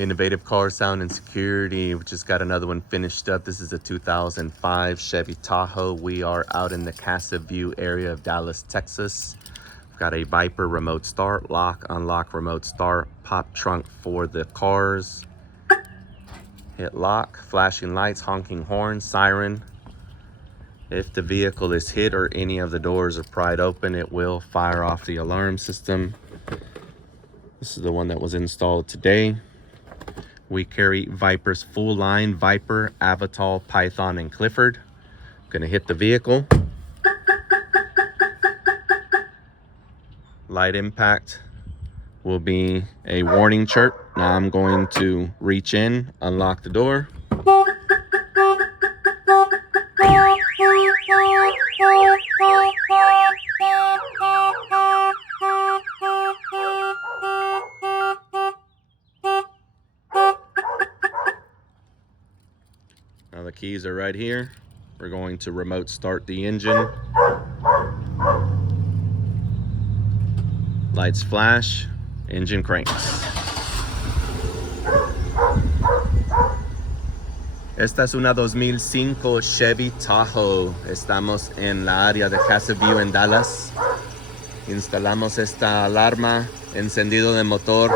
Innovative car, sound, and security. We just got another one finished up. This is a 2005 Chevy Tahoe. We are out in the Casa View area of Dallas, Texas. We've got a Viper remote start, lock, unlock, remote start, pop trunk for the cars. Hit lock, flashing lights, honking horn, siren. If the vehicle is hit or any of the doors are pried open, it will fire off the alarm system. This is the one that was installed today. We carry Viper's full line, Viper, Avatal, Python, and Clifford. I'm gonna hit the vehicle. Light impact will be a warning chirp. Now I'm going to reach in, unlock the door. Now the keys are right here. We're going to remote start the engine. Lights flash, engine cranks. Esta es una 2005 Chevy Tahoe. Estamos en la área de Casa View en Dallas. Instalamos esta alarma, encendido de motor.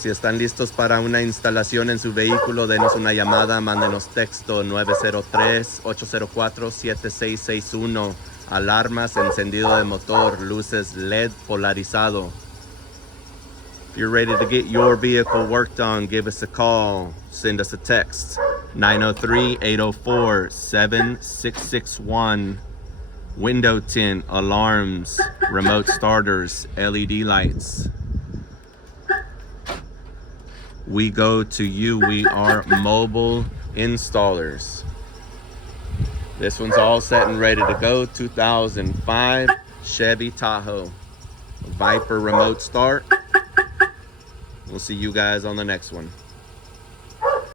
Si están listos para una instalación en su vehículo, denos una llamada, mándenos texto 903-804-7661. Alarmas, encendido de motor, luces LED polarizado. If you're ready to get your vehicle worked on, give us a call. Send us a text 903-804-7661. Window tint, alarms, remote starters, LED lights. We go to you. We are mobile installers. This one's all set and ready to go. 2005 Chevy Tahoe. Viper remote start. We'll see you guys on the next one.